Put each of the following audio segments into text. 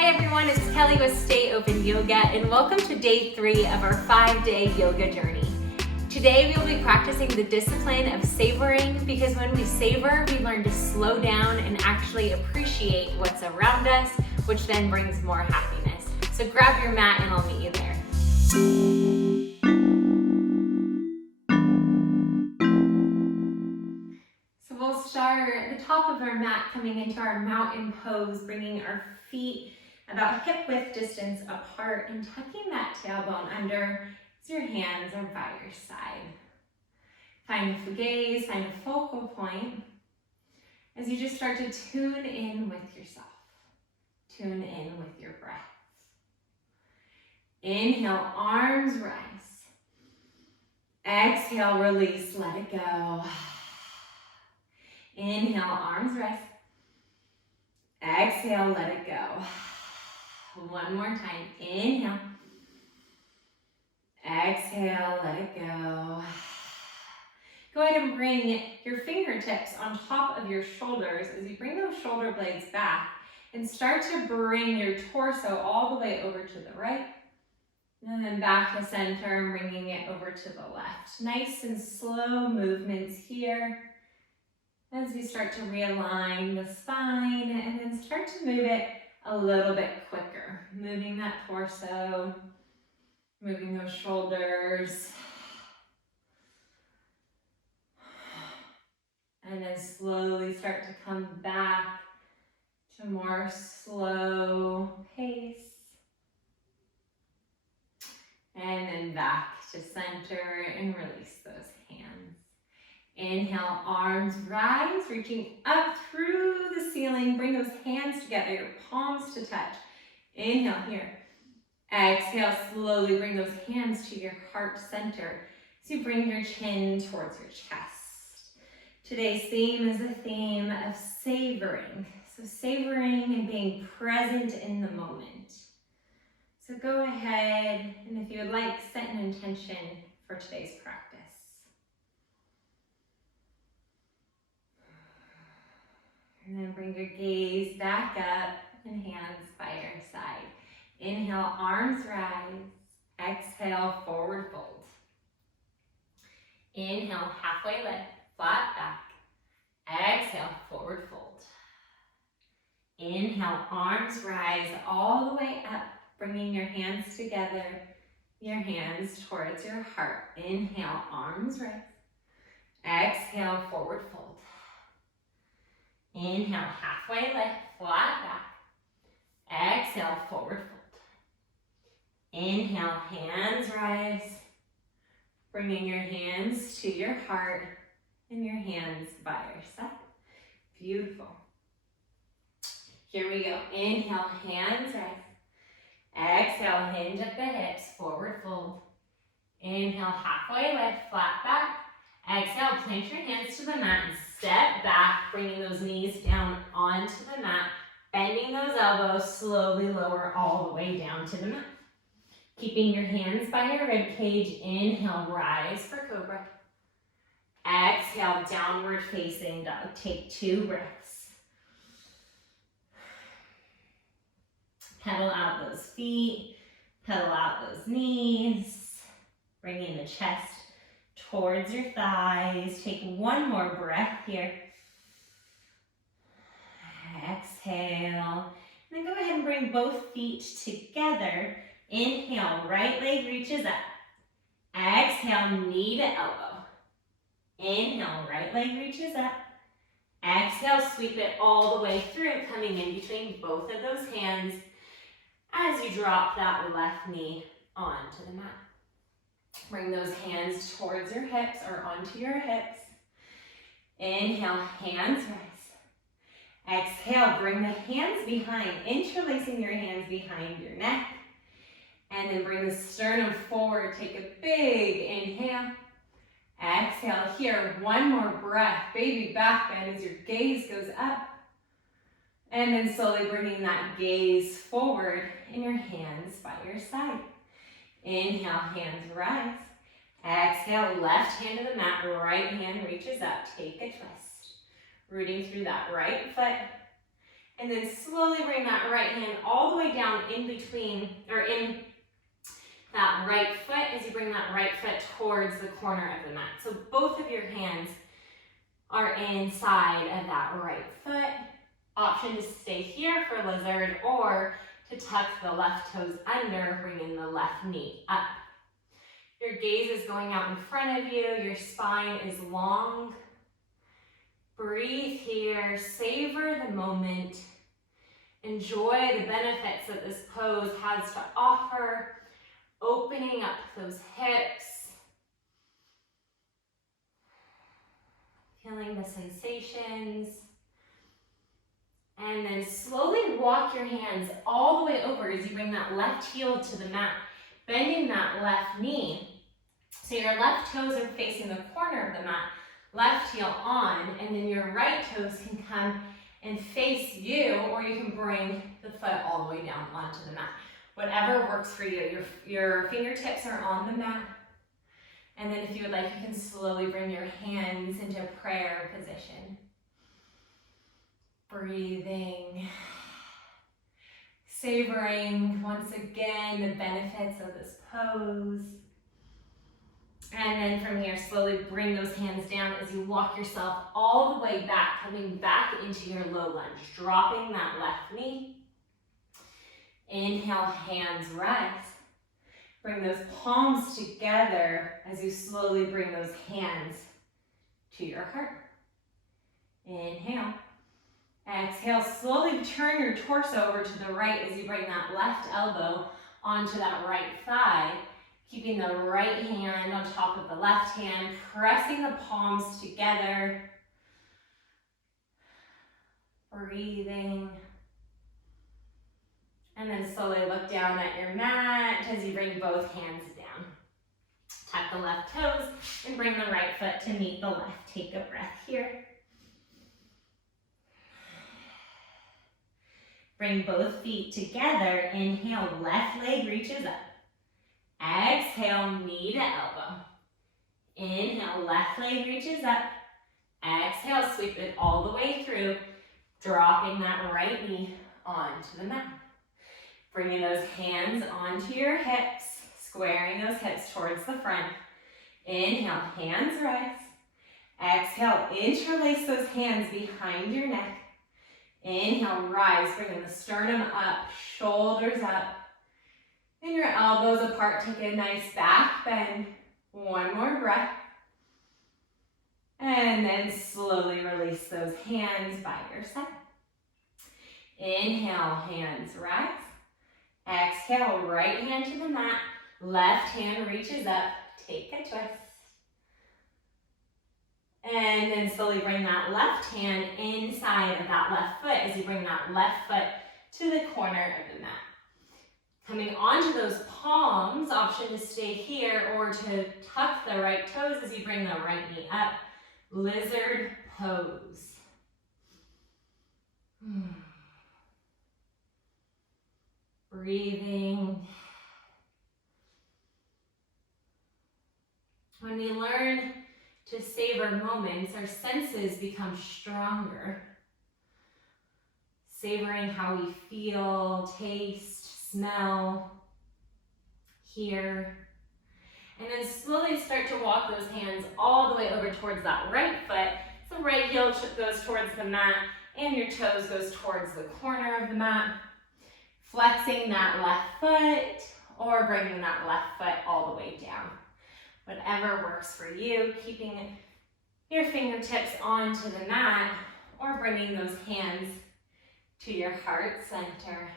Hi everyone, it's Kelly with Stay Open Yoga and welcome to day 3 of our 5-day yoga journey. Today we will be practicing the discipline of savoring because when we savor, we learn to slow down and actually appreciate what's around us, which then brings more happiness. So grab your mat and I'll meet you there. So we'll start at the top of our mat, coming into our mountain pose, bringing our feet about hip width distance apart and tucking that tailbone under as your hands are by your side. Find the gaze, find a focal point as you just start to tune in with yourself. Tune in with your breath. Inhale, arms rise. Exhale, release, let it go. Inhale, arms rise. Exhale, let it go. One more time. Inhale. Exhale, let it go. Go ahead and bring your fingertips on top of your shoulders as you bring those shoulder blades back and start to bring your torso all the way over to the right and then back to center, bringing it over to the left. Nice and slow movements here as we start to realign the spine and then start to move it a little bit quicker. Moving that torso, moving those shoulders. And then slowly start to come back to more slow pace. And then back to center and release those hands. Inhale, arms rise, reaching up through the ceiling. Bring those hands together, your palms to touch. Inhale here. Exhale, slowly bring those hands to your heart center as you bring your chin towards your chest. Today's theme is the theme of savoring. So savoring and being present in the moment. So go ahead and if you would like, set an intention for today's practice. And then bring your gaze back up and hands by your side. Inhale, arms rise. Exhale, forward fold. Inhale, halfway lift, flat back. Exhale, forward fold. Inhale, arms rise all the way up, bringing your hands together, your hands towards your heart. Inhale, arms rise. Exhale, forward fold. Inhale, halfway lift, flat back. Exhale, forward fold. Inhale, hands rise. Bringing your hands to your heart and your hands by your side. Beautiful. Here we go. Inhale, hands rise. Exhale, hinge at the hips, forward fold. Inhale, halfway lift, flat back. Exhale, plant your hands to the mat and step back, bringing those knees down onto the mat, bending those elbows, slowly lower all the way down to the mat. Keeping your hands by your rib cage, inhale, rise for cobra. Exhale, downward facing dog. Take 2 breaths. Pedal out those feet, pedal out those knees, bringing the chest towards your thighs. Take 1 more breath here. Exhale. And then go ahead and bring both feet together. Inhale, right leg reaches up. Exhale, knee to elbow. Inhale, right leg reaches up. Exhale, sweep it all the way through, coming in between both of those hands as you drop that left knee onto the mat. Bring those hands towards your hips or onto your hips. Inhale, hands rise. Exhale, bring the hands behind, interlacing your hands behind your neck. And then bring the sternum forward. Take a big inhale. Exhale here. 1 more breath. Baby back bend as your gaze goes up. And then slowly bringing that gaze forward and your hands by your side. Inhale, hands rise. Exhale, left hand to the mat, right hand reaches up. Take a twist. Rooting through that right foot. And then slowly bring that right hand all the way down in between, or in that right foot as you bring that right foot towards the corner of the mat. So both of your hands are inside of that right foot. Option to stay here for lizard or to tuck the left toes under, bringing the left knee up. Your gaze is going out in front of you. Your spine is long. Breathe here. Savor the moment. Enjoy the benefits that this pose has to offer. Opening up those hips. Feeling the sensations. And then slowly walk your hands all the way over as you bring that left heel to the mat, bending that left knee. So your left toes are facing the corner of the mat, left heel on, and then your right toes can come and face you, or you can bring the foot all the way down onto the mat. Whatever works for you. Your fingertips are on the mat. And then if you would like, you can slowly bring your hands into prayer position. Breathing, savoring once again the benefits of this pose. And then from here, slowly bring those hands down as you walk yourself all the way back, coming back into your low lunge, dropping that left knee. Inhale, hands rise. Bring those palms together as you slowly bring those hands to your heart. Inhale. Exhale, slowly turn your torso over to the right as you bring that left elbow onto that right thigh, keeping the right hand on top of the left hand, pressing the palms together. Breathing. And then slowly look down at your mat as you bring both hands down. Tuck the left toes and bring the right foot to meet the left. Take a breath here. Bring both feet together. Inhale, left leg reaches up. Exhale, knee to elbow. Inhale, left leg reaches up. Exhale, sweep it all the way through, dropping that right knee onto the mat. Bringing those hands onto your hips, squaring those hips towards the front. Inhale, hands rise. Exhale, interlace those hands behind your neck. Inhale, rise, bringing the sternum up, shoulders up, and your elbows apart. Take a nice back bend. One more breath. And then slowly release those hands by your side. Inhale, hands rise. Exhale, right hand to the mat. Left hand reaches up. Take a twist. And then slowly bring that left hand inside of that left foot as you bring that left foot to the corner of the mat. Coming onto those palms, option to stay here or to tuck the right toes as you bring the right knee up. Lizard pose. Breathing. When we learn to savor moments, our senses become stronger. Savoring how we feel, taste, smell, hear. And then slowly start to walk those hands all the way over towards that right foot. So right heel goes towards the mat and your toes goes towards the corner of the mat. Flexing that left foot or bringing that left foot all the way down. Whatever works for you, keeping your fingertips onto the mat or bringing those hands to your heart center.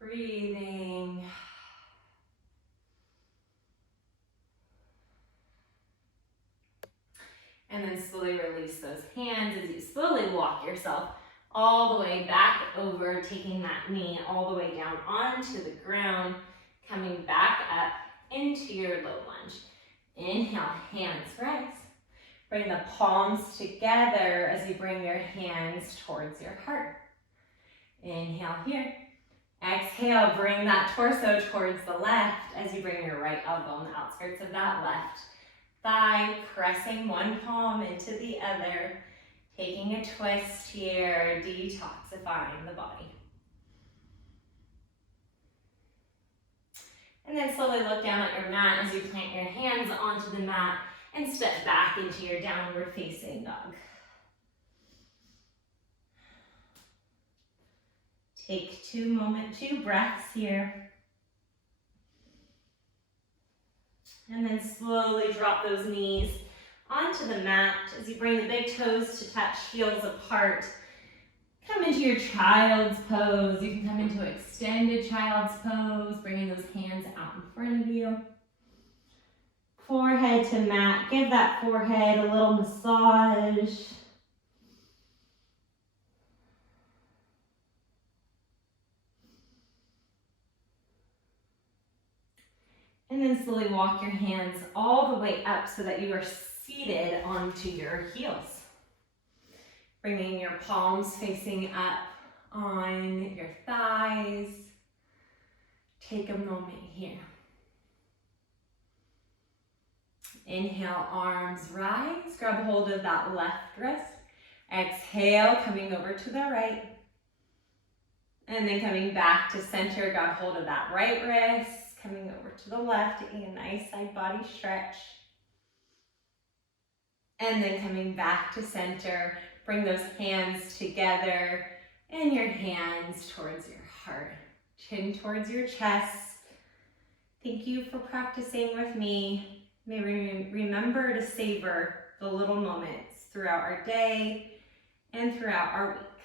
Breathing. And then slowly release those hands as you slowly walk yourself all the way back over, taking that knee all the way down onto the ground, coming back up into your low lunge. Inhale, hands rise. Bring the palms together as you bring your hands towards your heart. Inhale here. Exhale, bring that torso towards the left as you bring your right elbow on the outskirts of that left thigh, pressing one palm into the other. Taking a twist here, detoxifying the body. And then slowly look down at your mat as you plant your hands onto the mat and step back into your downward facing dog. Take two breaths here. And then slowly drop those knees onto the mat as you bring the big toes to touch, heels apart. Come into your child's pose. You can come into extended child's pose, bringing those hands out in front of you. Forehead to mat. Give that forehead a little massage. And then slowly walk your hands all the way up so that you are seated onto your heels. Bringing your palms facing up on your thighs. Take a moment here. Inhale, arms rise. Grab hold of that left wrist. Exhale, coming over to the right. And then coming back to center, grab hold of that right wrist. Coming over to the left, taking a nice side body stretch. And then coming back to center, bring those hands together and your hands towards your heart. Chin towards your chest. Thank you for practicing with me. May we remember to savor the little moments throughout our day and throughout our week.